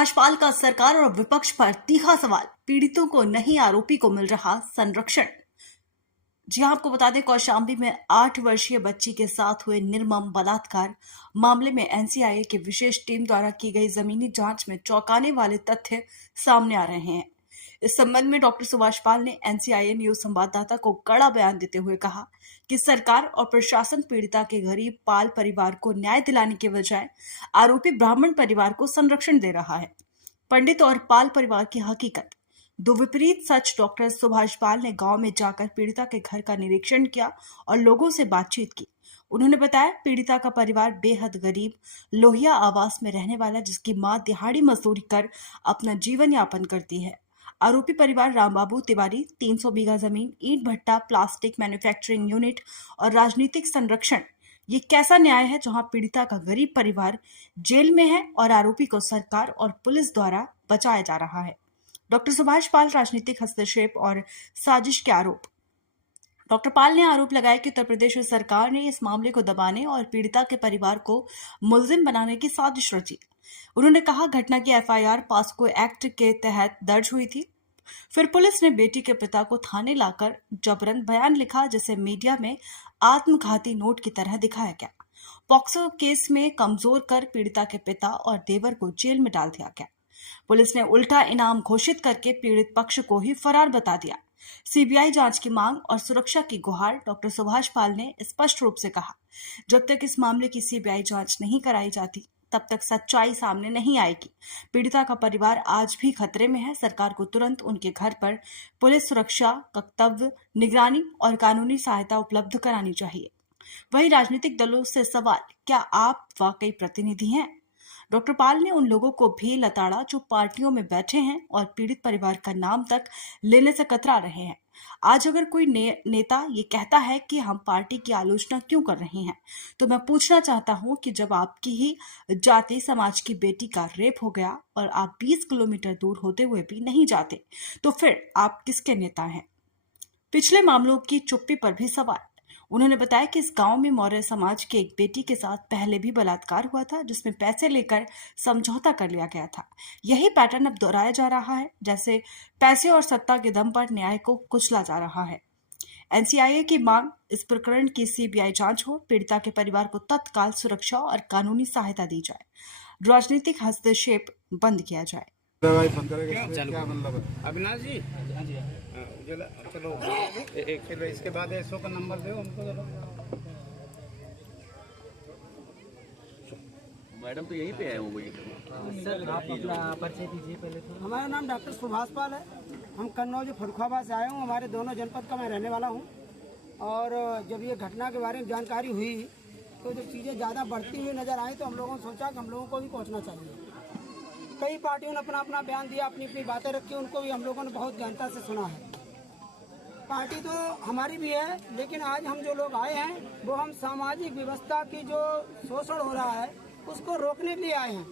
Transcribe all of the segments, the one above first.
सुभाष पाल का सरकार और विपक्ष पर तीखा सवाल, पीड़ितों को नहीं आरोपी को मिल रहा संरक्षण। जी हां, आपको बता दें कौशाम्बी में 8 वर्षीय बच्ची के साथ हुए निर्मम बलात्कार मामले में एनसीआईए की विशेष टीम द्वारा की गई जमीनी जांच में चौंकाने वाले तथ्य सामने आ रहे हैं। इस संबंध में डॉक्टर सुभाष पाल ने एनसीआईए न्यूज संवाददाता को कड़ा बयान देते हुए कहा कि सरकार और प्रशासन पीड़िता के गरीब पाल परिवार को न्याय दिलाने के बजाय आरोपी ब्राह्मण परिवार को संरक्षण दे रहा है। पंडित और पाल परिवार की हकीकत, दो विपरीत सच। डॉक्टर सुभाष पाल ने गांव में जाकर पीड़िता के घर का निरीक्षण किया और लोगों से बातचीत की। उन्होंने बताया पीड़िता का परिवार बेहद गरीब लोहिया आवास में रहने वाला, जिसकी मां दिहाड़ी मजदूरी कर अपना जीवन यापन करती है। आरोपी परिवार रामबाबू तिवारी 300 बीघा जमीन, ईंट भट्टा, प्लास्टिक मैन्युफैक्चरिंग यूनिट और राजनीतिक संरक्षण। ये कैसा न्याय है जहां पीड़िता का गरीब परिवार जेल में है और आरोपी को सरकार और पुलिस द्वारा बचाया जा रहा है। डॉक्टर सुभाष पाल राजनीतिक हस्तक्षेप और साजिश के आरोप। डॉक्टर पाल ने आरोप लगाया कि उत्तर प्रदेश सरकार ने इस मामले को दबाने और पीड़िता के परिवार को मुलजिम बनाने की साजिश रची। उन्होंने कहा घटना की एफआईआर पॉस्को एक्ट के तहत दर्ज हुई थी। फिर पुलिस ने बेटी के पिता को थाने लाकर जबरन बयान लिखा, जिसे मीडिया में आत्मघाती नोट की तरह दिखाया गया। पॉक्सो केस में कमजोर कर पीड़िता के पिता और देवर को जेल में डाल दिया गया। पुलिस ने उल्टा इनाम घोषित करके पीड़ित पक्ष को ही फरार बता दिया। सीबीआई जांच की मांग और सुरक्षा की गुहार। डॉक्टर सुभाष पाल ने स्पष्ट रूप से कहा, जब तक इस मामले की सीबीआई जांच नहीं कराई जाती तब तक सच्चाई सामने नहीं आएगी। पीड़िता का परिवार आज भी खतरे में है। सरकार को तुरंत उनके घर पर पुलिस सुरक्षा, कर्तव्य, निगरानी और कानूनी सहायता उपलब्ध करानी चाहिए। वहीं राजनीतिक दलों से सवाल, क्या आप वाकई प्रतिनिधि हैं? डॉक्टर पाल ने उन लोगों को भी लताड़ा जो पार्टियों में बैठे हैं और पीड़ित परिवार का नाम तक लेने से कतरा रहे हैं। आज अगर कोई नेता ये कहता है कि हम पार्टी की आलोचना क्यों कर रहे हैं, तो मैं पूछना चाहता हूं कि जब आपकी ही जाति समाज की बेटी का रेप हो गया और आप 20 किलोमीटर दूर होते हुए भी नहीं जाते, तो फिर आप किसके नेता हैं? पिछले मामलों की चुप्पी पर भी सवाल। उन्होंने बताया कि इस गांव में मौर्य समाज की एक बेटी के साथ पहले भी बलात्कार हुआ था, जिसमें पैसे लेकर समझौता कर लिया गया था। यही पैटर्न अब दोहराया जा रहा है, जैसे पैसे और सत्ता के दम पर न्याय को कुचला जा रहा है। एनसीआईए की मांग, इस प्रकरण की सीबीआई जांच हो, पीड़िता के परिवार को तत्काल सुरक्षा और कानूनी सहायता दी जाए, राजनीतिक हस्तक्षेप बंद किया जाए। अविनाश जी, चलो एक किलो इसके बाद 100 का नंबर दो उनको। मैडम तो यहीं पे आए हो सर, आप अपना परिचय दीजिए पहले तो। हमारा नाम डॉक्टर सुभाष पाल है। हम कन्नौज फर्रुखाबाद से आए हूँ। हमारे दोनों जनपद का मैं रहने वाला हूँ। और जब ये घटना के बारे में जानकारी हुई तो जब चीज़ें ज़्यादा बढ़ती हुई नज़र आई तो हम लोगों ने सोचा कि हम लोगों को भी पहुँचना चाहिए। कई पार्टियों ने अपना अपना बयान दिया, अपनी अपनी बातें रखी, उनको भी हम लोगों ने बहुत गहनता से सुना है। पार्टी तो हमारी भी है, लेकिन आज हम जो लोग आए हैं वो हम सामाजिक व्यवस्था की जो शोषण हो रहा है उसको रोकने के लिए आए हैं।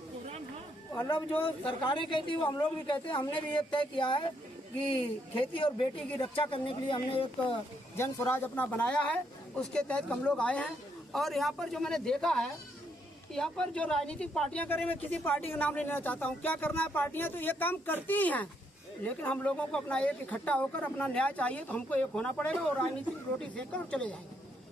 मतलब जो सरकारें कहती है वो हम लोग भी कहते हैं। हमने भी ये तय किया है कि खेती और बेटी की रक्षा करने के लिए हमने एक जन स्वराज अपना बनाया है, उसके तहत हम लोग आए हैं। और यहाँ पर जो मैंने देखा है, यहाँ पर जो राजनीतिक पार्टियां करें, मैं किसी पार्टी का नाम नहीं लेना चाहता हूँ। क्या करना है, पार्टियां तो ये काम करती ही हैं, लेकिन हम लोगों को अपना एक इकट्ठा होकर अपना न्याय चाहिए तो हमको एक होना पड़ेगा और राजनीतिक रोटी सेक कर चले जाएंगे,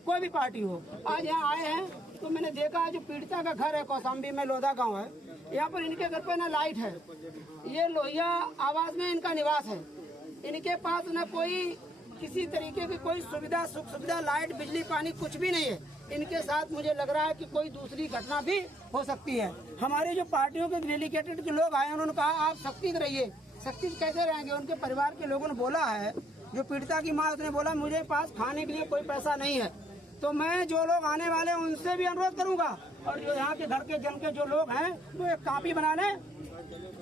कोई भी पार्टी हो। आज यहाँ आए हैं तो मैंने देखा है जो पीड़िता का घर है कौशाम्बी में, लोधा गाँव है, यहाँ पर इनके घर पे ना लाइट है। ये लोहिया आवास में इनका निवास है। इनके पास न कोई किसी तरीके की कोई सुविधा, सुख सुविधा, लाइट, बिजली, पानी कुछ भी नहीं है। इनके साथ मुझे लग रहा है कि कोई दूसरी घटना भी हो सकती है। हमारे जो पार्टियों के डेलीगेटेड के लोग आए, उन्होंने कहा आप सख्ती से रहिए। सख्ती कैसे रहेंगे? उनके परिवार के लोगों ने बोला है, जो पीड़िता की माँ, उसने बोला मुझे पास खाने के लिए कोई पैसा नहीं है। तो मैं जो लोग आने वाले हैं उनसे भी अनुरोध करूंगा, और जो यहाँ के घर के जन के जो लोग हैं वो एक कॉपी बना लें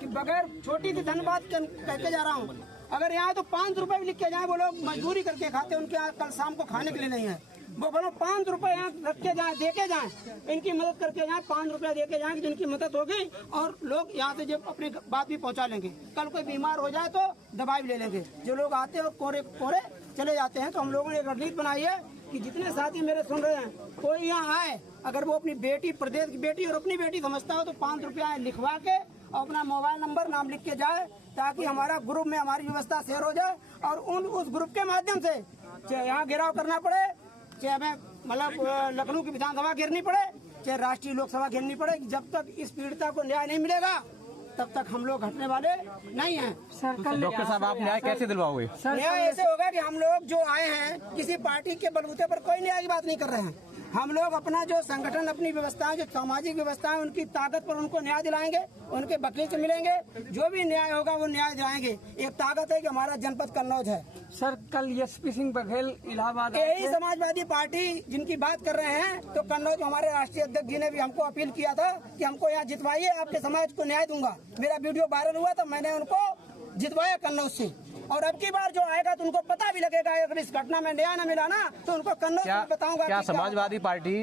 कि बगैर छोटी सी धन्यवाद कहते जा रहा हूँ। अगर यहाँ तो 5 रुपए भी लिख के जाए, वो लोग मजदूरी करके खाते, उनके यहाँ कल शाम को खाने के लिए नहीं है। वो बोलो 5 रुपए यहाँ रख के जाए, दे के जाए, इनकी मदद करके जाए, 5 रुपया दे के जाए, जिनकी मदद होगी और लोग यहाँ से जब अपनी बात भी पहुँचा लेंगे। कल कोई बीमार हो जाए तो दवाई भी ले लेंगे। जो लोग आते हैं और कोरे चले जाते हैं। तो हम लोगों ने एक रणनीति बनाई है कि जितने साथी मेरे सुन रहे हैं, कोई यहाँ आए, अगर वो अपनी बेटी, प्रदेश की बेटी और अपनी बेटी समझता हो तो 5 रुपया लिखवा के अपना मोबाइल नंबर नाम लिख के जाए, ताकि हमारा ग्रुप में हमारी व्यवस्था शेयर हो जाए और उस ग्रुप के माध्यम से चाहे यहाँ घेराव करना पड़े, चाहे हमें मतलब लखनऊ की विधानसभा घेरनी पड़े, चाहे राष्ट्रीय लोकसभा घेरनी पड़े, जब तक इस पीड़िता को न्याय नहीं मिलेगा तब तक हम लोग हटने वाले नहीं हैं। डॉक्टर साहब, आप न्याय कैसे दिलवाओगे? न्याय ऐसे होगा कि हम लोग जो आए हैं किसी पार्टी के बलबूते पर कोई न्याय की बात नहीं कर रहे हैं। हम लोग अपना जो संगठन, अपनी व्यवस्थाएं, जो सामाजिक व्यवस्थाएं, उनकी ताकत पर उनको न्याय दिलाएंगे, उनके वकील से मिलेंगे, जो भी न्याय होगा वो न्याय दिलाएंगे। एक ताकत है कि हमारा जनपद कन्नौज है। सर, कल एसपी सिंह बघेल इलाहाबाद यही समाजवादी पार्टी जिनकी बात कर रहे हैं, तो कन्नौज हमारे राष्ट्रीय अध्यक्ष जी ने भी हमको अपील किया था कि हमको यहाँ जितवाइए, आपके समाज को न्याय दूंगा। मेरा वीडियो वायरल हुआ तो मैंने उनको जितवाया कन्नौज से, और अब की बार जो आएगा तो उनको पता भी लगेगा अगर इस घटना में न्याय न मिला ना तो उनको कन्नौज में बताऊंगा। क्या समाजवादी पार्टी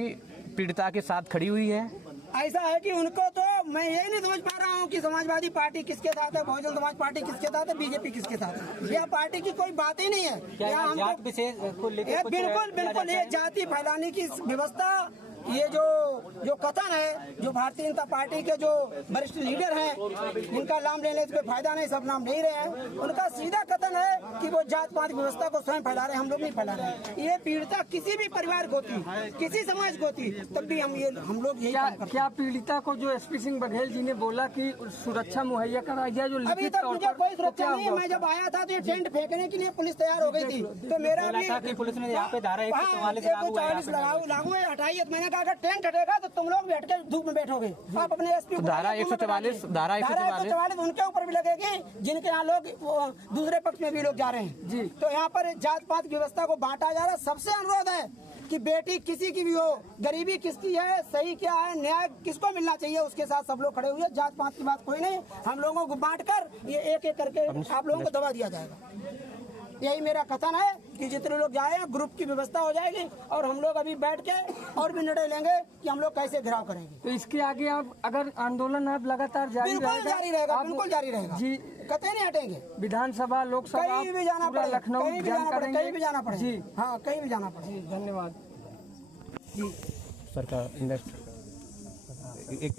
पीड़िता के साथ खड़ी हुई है? ऐसा है कि उनको तो मैं यही नहीं समझ पा रहा हूँ कि समाजवादी पार्टी किसके साथ है, बहुजन समाज पार्टी किसके साथ है, बीजेपी किसके साथ है। यह पार्टी की कोई बात ही नहीं है। बिल्कुल बिल्कुल, ये जाति फैलाने की व्यवस्था, ये जो कथन है, जो भारतीय जनता पार्टी के जो वरिष्ठ लीडर हैं, जिनका नाम लेने से कोई फायदा नहीं, सब नाम नहीं रहे हैं, उनका सीधा कथन है कि वो जात पात व्यवस्था को स्वयं फैला रहे हैं, हम लोग नहीं फैला रहे हैं। ये पीड़िता किसी भी परिवार को होती, किसी समाज को होती, तब भी हम लोग यही काम करते हैं। क्या पीड़िता को जो एसपी सिंह बघेल जी ने बोला कि सुरक्षा मुहैया कराई जाए, जो अभी तक मुझे कोई सुरक्षा नहीं है। मैं जब आया था तो ये टेंट फेंकने के लिए पुलिस तैयार हो गई थी, तो मेरा भी पुलिस ने यहाँ पे धारा 144 लागू है, हटाइए। मैंने कहा अगर टेंट हटेगा तो तुम लोग बैठ के धूप में बैठोगे। आप अपने एसपी धारा 144 उनके ऊपर भी लगेगी जिनके यहाँ लोग दूसरे पक्ष में भी लोग जा रहे हैं जी। तो यहाँ पर जात पात व्यवस्था को बांटा जा रहा है। सबसे अनुरोध है कि बेटी किसी की भी हो, गरीबी किसकी है, सही क्या है, न्याय किसको मिलना चाहिए, उसके साथ सब लोग खड़े हुए। जात पात की बात कोई नहीं। हम लोगों को बांट कर ये एक एक करके आप लोगों को दबा दिया जाएगा। यही मेरा कथन है कि जितने लोग जाए ग्रुप की व्यवस्था हो जाएगी और हम लोग अभी बैठ के और भी निर्णय लेंगे कि हम लोग कैसे घेराव करेंगे। तो इसके आगे आप अगर आंदोलन आप लगातार जारी रहेगा? बिल्कुल जारी रहेगा, बिल्कुल जारी रहेगा जी, कतई नहीं हटेंगे। विधानसभा, लोकसभा, कहीं भी जाना पड़े, लखनऊ, कहीं भी जाना पड़े जी। हाँ, कहीं भी जाना पड़े। धन्यवाद जी। सरकार एक